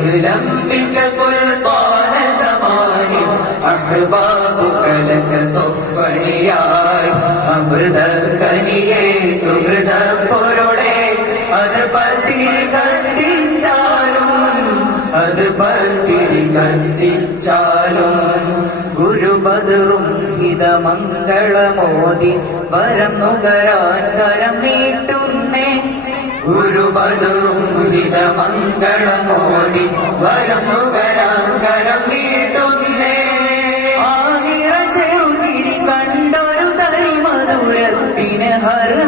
أهلا بك سلطان زمان أحبابك لك صفنياي أمرد കനിയേ സുഹൃത പൊരുളെ അത് പത്തിരി കത്തിച്ചാലും ഗുരുബദറും ഹിതമംഗളമോദി വരം നുകരാൻ കരം നീട്ടുന്നേ ഗുരുബദറും ഹിതമംഗളമോദി വരം നുകരാൻ കരം നീട്ടുന്നേ ആ നിറചെറുചിരി കണ്ടൊരു തനി മധുരത്തിന് ഹര